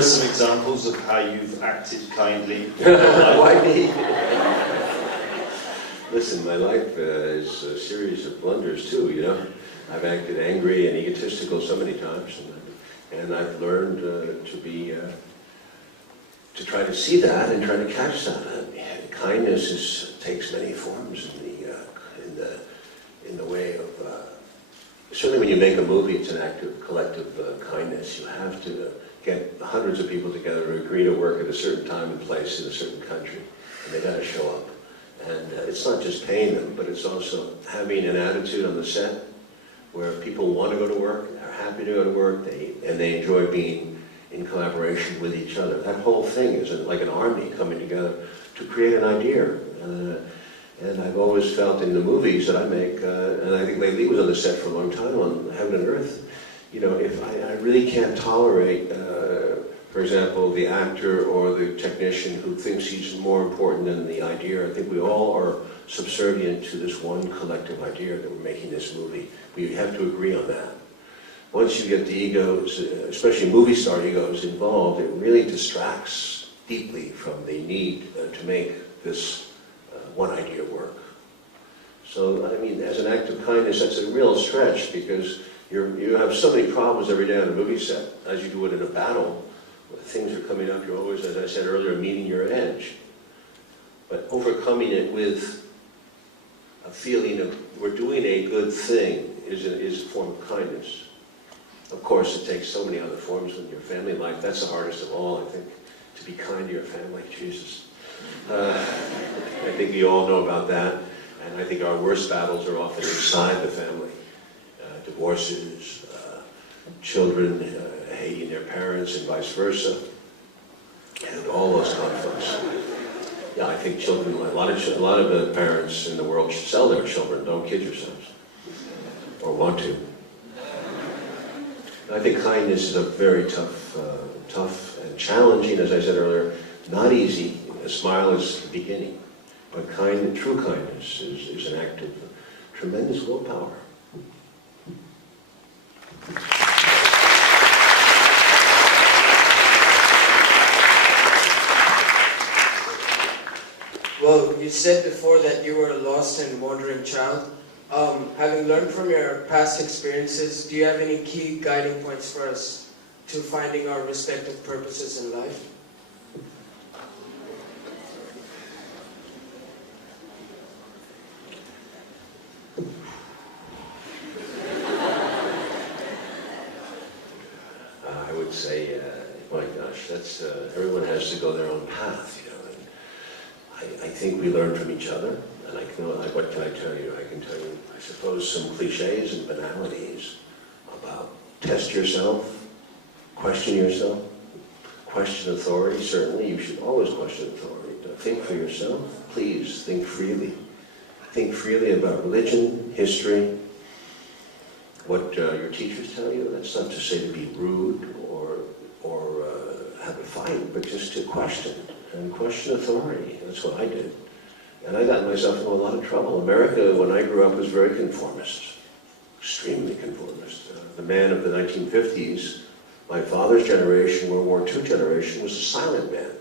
us some examples of how you've acted kindly? Why me? Listen, my life is a series of blunders too, you know. I've acted angry and egotistical so many times, and I've learned to try to see that and try to catch that. Kindness takes many forms in the way of. Certainly, when you make a movie, it's an act of collective kindness. You have to get hundreds of people together to agree to work at a certain time and place in a certain country, and they got to show up. And it's not just paying them, but it's also having an attitude on the set where people want to go to work, are happy to go to work, and they enjoy being in collaboration with each other. That whole thing is like an army coming together to create an idea. And I've always felt in the movies that I make, and I think Lee was on the set for a long time on Heaven and Earth, you know, if I really can't tolerate, for example, the actor or the technician who thinks he's more important than the idea. I think we all are subservient to this one collective idea that we're making this movie. We have to agree on that. Once you get the egos, especially movie star egos involved, it really distracts deeply from the need to make this one idea work. So, I mean, as an act of kindness, that's a real stretch because you have so many problems every day on a movie set. As you do it in a battle, when things are coming up, you're always, as I said earlier, meeting your edge. But overcoming it with a feeling of we're doing a good thing is a form of kindness. Of course, it takes so many other forms in your family life. That's the hardest of all, I think, to be kind to your family. Jesus. I think you all know about that. And I think our worst battles are often inside the family. Divorces, children hating their parents and vice versa, and all those conflicts. Yeah, I think children, a lot of parents in the world should sell their children. Don't kid yourselves, or want to. I think kindness is a very tough and challenging, as I said earlier, not easy. A smile is the beginning, but true kindness is an act of tremendous willpower. Well, you said before that you were a lost and wandering child. Having learned from your past experiences, do you have any key guiding points for us to finding our respective purposes in life? I would say, my gosh, that's everyone has to go their own path, you know. And I think we learn from each other, and what can I tell you? I can tell you, I suppose, some cliches and banalities about test yourself, question yourself, question authority. Certainly, you should always question authority. Think for yourself. Please think freely. Think freely about religion, history, what your teachers tell you. That's not to say to be rude or have a fight, but just to question and question authority. That's what I did. And I got myself into a lot of trouble. America, when I grew up, was very conformist, extremely conformist. The man of the 1950s, my father's generation, World War II generation, was a silent man.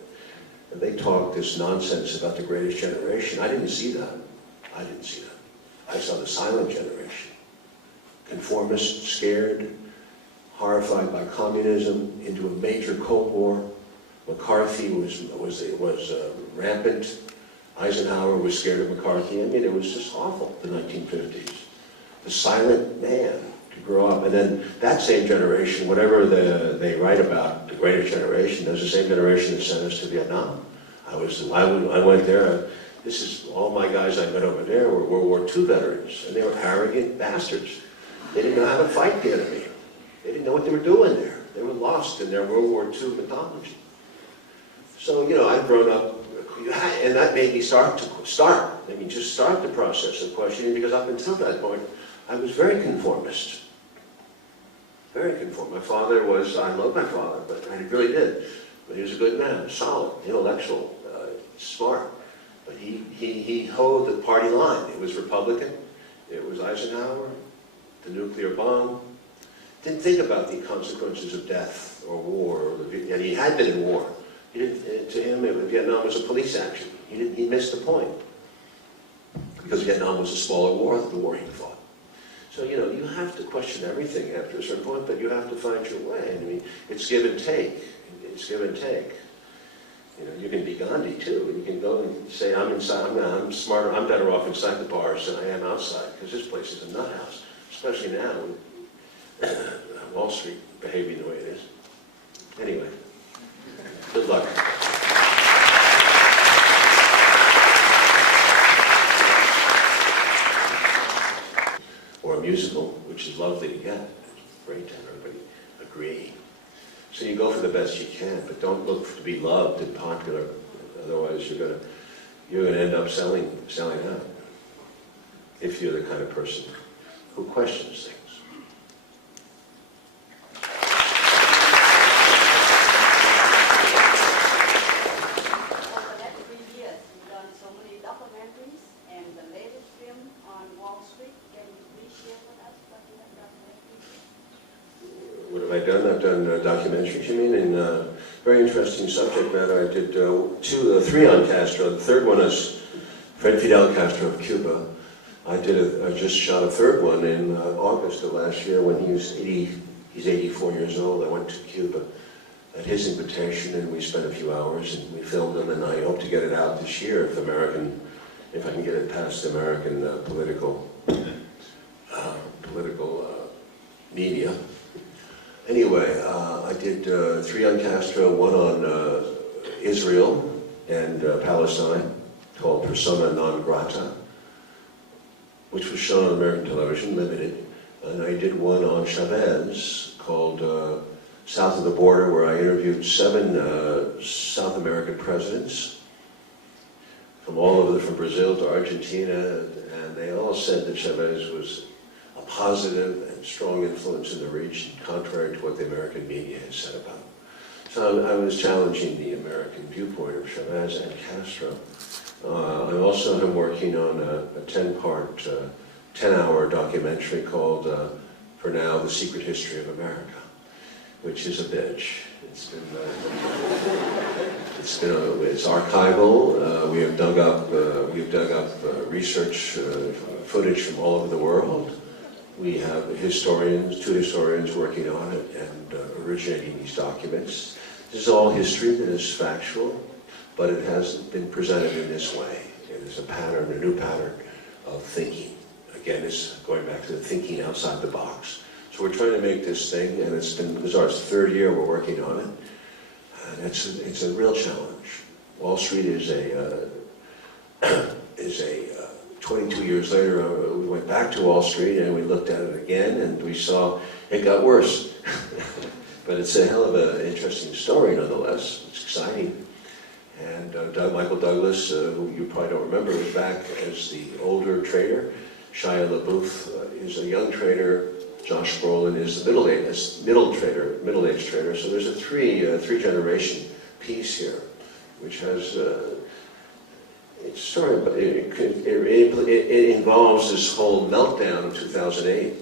And they talked this nonsense about the greatest generation. I didn't see that. I didn't see that. I saw the silent generation. Conformist, scared, horrified by communism, into a major Cold War. McCarthy was rampant. Eisenhower was scared of McCarthy. I mean, it was just awful, the 1950s. The silent man to grow up. And then that same generation, whatever they write about, the greatest generation, that's the same generation that sent us to Vietnam. I went there. This is all my guys I met over there were World War II veterans, and they were arrogant bastards. They didn't know how to fight the enemy. They didn't know what they were doing there. They were lost in their World War II mythology. So, you know, I've grown up, and that made me start the process of questioning, because up until that point, I was very conformist. Very conformist. My father was, I loved my father, but I really did. But he was a good man, solid, intellectual, smart. But he hoed the party line. It was Republican, it was Eisenhower, the nuclear bomb, didn't think about the consequences of death or war, and he had been in war. He didn't, to him, Vietnam was a police action. He missed the point. Because Vietnam was a smaller war than the war he fought. So, you know, you have to question everything after a certain point, but you have to find your way. I mean, it's give and take. It's give and take. You know, you can be Gandhi too. You can go and say, I'm smarter, I'm better off inside the bars than I am outside, because this place is a nut house, especially now with Wall Street behaving the way it is. Anyway, good luck. Or a musical, which is lovely to get. It's great to have everybody agree. So you go for the best you can, but don't look to be loved and popular. Otherwise, you're gonna end up selling out. If you're the kind of person who questions things. Over the next 3 years, you've done so many documentaries, and the latest film on Wall Street. Can you please share with us what you have done lately? What have I done? I've done documentaries, you mean, and very interesting subject matter. I did three on Castro. The third one is Fidel Castro of Cuba. I just shot a third one in August of last year when he's 84 years old. I went to Cuba at his invitation, and we spent a few hours, and we filmed him, and I hope to get it out this year if I can get it past the American political media. Anyway, I did 3 on Castro, 1 on Israel and Palestine, called Persona Non Grata, which was shown on American television, limited. And I did 1 on Chavez, called South of the Border, where I interviewed 7 South American presidents from all over, from Brazil to Argentina, and they all said that Chavez was a positive and strong influence in the region, contrary to what the American media had said about him. So I was challenging the American viewpoint of Chavez and Castro. I also am working on a 10-part, 10-hour documentary called, for now, The Secret History of America, which is a bitch. It's archival. We have dug up research footage from all over the world. We have 2 historians working on it and originating these documents. This is all history that is factual, but it hasn't been presented in this way. It is a pattern, a new pattern of thinking. Again, it's going back to the thinking outside the box. So we're trying to make this thing, and it's the 3rd year we're working on it, and it's a real challenge. Wall Street is a 22 years later, we went back to Wall Street and we looked at it again, and we saw it got worse. But it's a hell of an interesting story nonetheless. It's exciting. And Michael Douglas, who you probably don't remember, was back as the older trader. Shia LaBeouf is a young trader. Josh Brolin is the middle-aged trader. So there's a three-generation piece here, which has it involves this whole meltdown of 2008,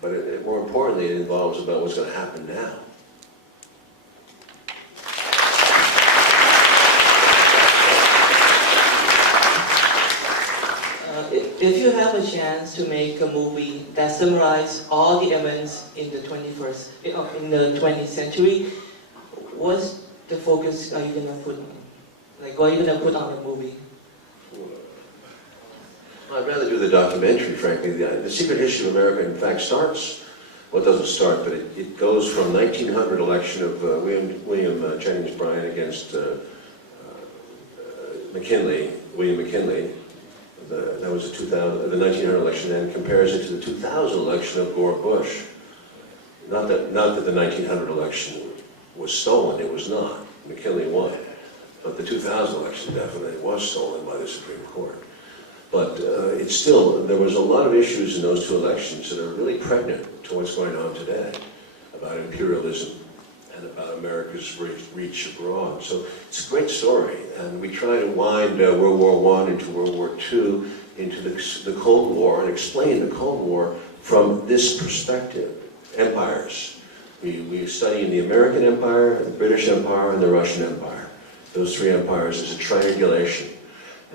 but more importantly, it involves about what's going to happen now. If you have a chance to make a movie that summarizes all the events in the 20th century, what's the focus are you gonna put on? Like, what are you gonna put on the movie? I'd rather do the documentary, frankly. The Secret History of America, in fact, it doesn't start, but it goes from 1900 election of William Jennings Bryan against William McKinley. That was the 1900 election, and compares it to the 2000 election of Gore Bush. Not that the 1900 election was stolen, it was not. McKinley won. But the 2000 election definitely was stolen by the Supreme Court. But it's still, there was a lot of issues in those 2 elections that are really pregnant to what's going on today about imperialism and about America's reach abroad. So it's a great story, and we try to wind World War I into World War II, into the Cold War, and explain the Cold War from this perspective. empires. We study in the American Empire, the British Empire, and the Russian Empire. Those three empires is a triangulation.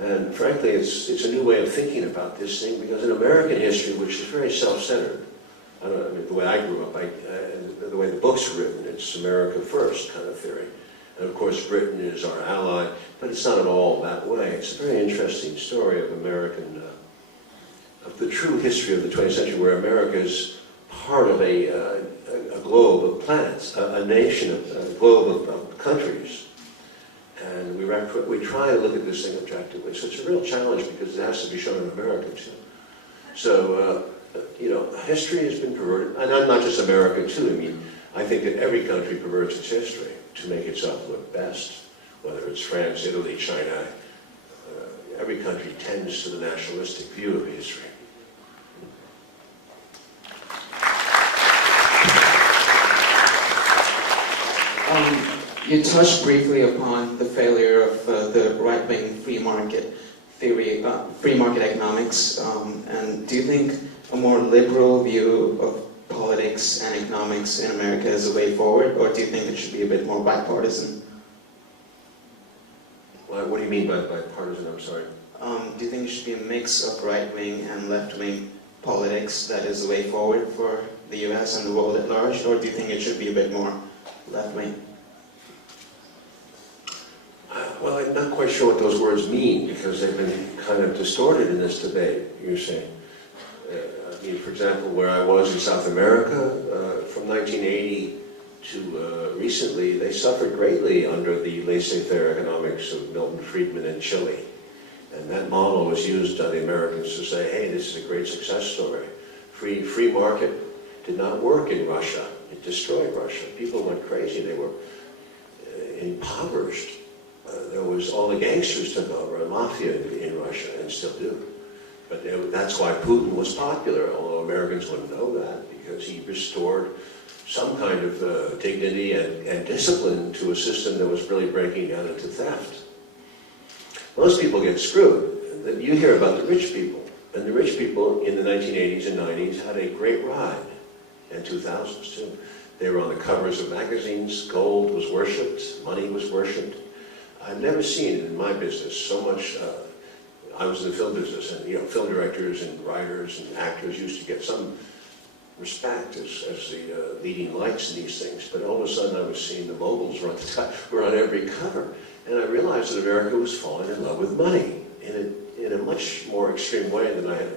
And frankly, it's a new way of thinking about this thing, because in American history, which is very self-centered, I mean, the way I grew up, the way the books are written, it's America first kind of theory. And of course, Britain is our ally, but it's not at all that way. It's a very interesting story of of the true history of the 20th century, where America is part of a globe of planets, a nation, a globe of countries. And we try to look at this thing objectively. So it's a real challenge, because it has to be shown in America too. So, you know, history has been perverted, and not just America too. I mean, I think that every country perverts its history to make itself look best, whether it's France, Italy, China. Every country tends to the nationalistic view of history. You touched briefly upon the failure of the right-wing free market theory, free market economics, and do you think a more liberal view of politics and economics in America is a way forward, or do you think it should be a bit more bipartisan? What do you mean by bipartisan? I'm sorry. Do you think it should be a mix of right-wing and left-wing politics that is the way forward for the US and the world at large, or do you think it should be a bit more left-wing? Well, I'm not quite sure what those words mean, because they've been kind of distorted in this debate, you're saying. I mean, for example, where I was in South America, from 1980 to recently, they suffered greatly under the laissez-faire economics of Milton Friedman in Chile. And that model was used by the Americans to say, hey, this is a great success story. Free market did not work in Russia. It destroyed Russia. People went crazy. They were impoverished. There was all the gangsters took over, the mafia in Russia, and still do. But that's why Putin was popular, although Americans wouldn't know that, because he restored some kind of dignity and discipline to a system that was really breaking down into theft. Most people get screwed. You hear about the rich people, and the rich people in the 1980s and 90s had a great ride, and 2000s too. They were on the covers of magazines, gold was worshipped, money was worshipped. I've never seen in my business so much. I was in the film business, and film directors and writers and actors used to get some respect as the leading lights in these things. But all of a sudden, I was seeing the moguls were on every cover, and I realized that America was falling in love with money in a much more extreme way than I had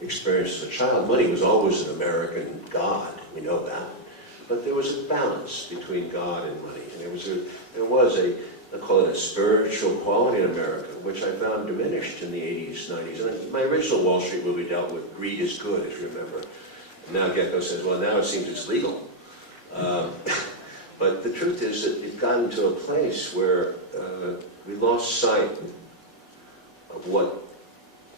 experienced as a child. Money was always an American god, we know that, but there was a balance between God and money, and there was a I call it a spiritual quality in America, which I found diminished in the 80s, 90s. And my original Wall Street movie dealt with greed is good, if you remember. And now Gecko says, well, now it seems it's legal. But the truth is that we've gotten to a place where we lost sight of what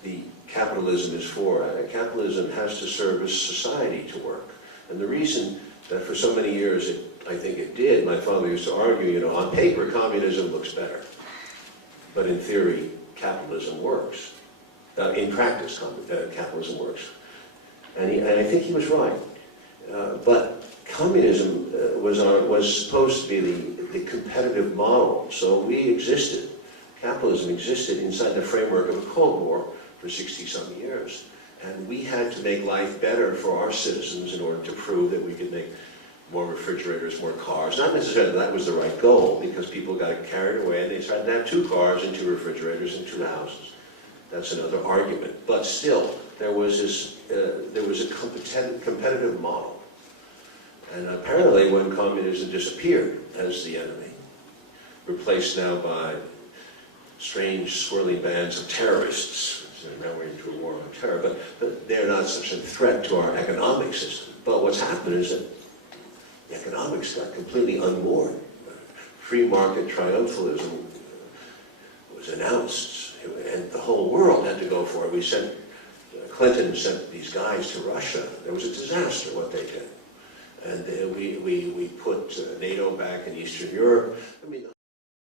the capitalism is for. Capitalism has to service society to work. And the reason that for so many years I think it did. My father used to argue, on paper, communism looks better. But in theory, capitalism works. In practice, capitalism works. And I think he was right. But communism was supposed to be the competitive model. So we existed. Capitalism existed inside the framework of a Cold War for 60-some years. And we had to make life better for our citizens in order to prove that we could make more refrigerators, more cars. Not necessarily that was the right goal, because people got carried away and they decided to have 2 cars and 2 refrigerators and 2 houses. That's another argument. But still, there was a competitive model. And apparently when communism disappeared as the enemy, replaced now by strange swirling bands of terrorists, so now we're into a war on terror, but they're not such a threat to our economic system. But what's happened is that the economics got completely unmoored. Free market triumphalism was announced, and the whole world had to go for it. Clinton sent these guys to Russia. There was a disaster what they did. And we put NATO back in Eastern Europe. I mean,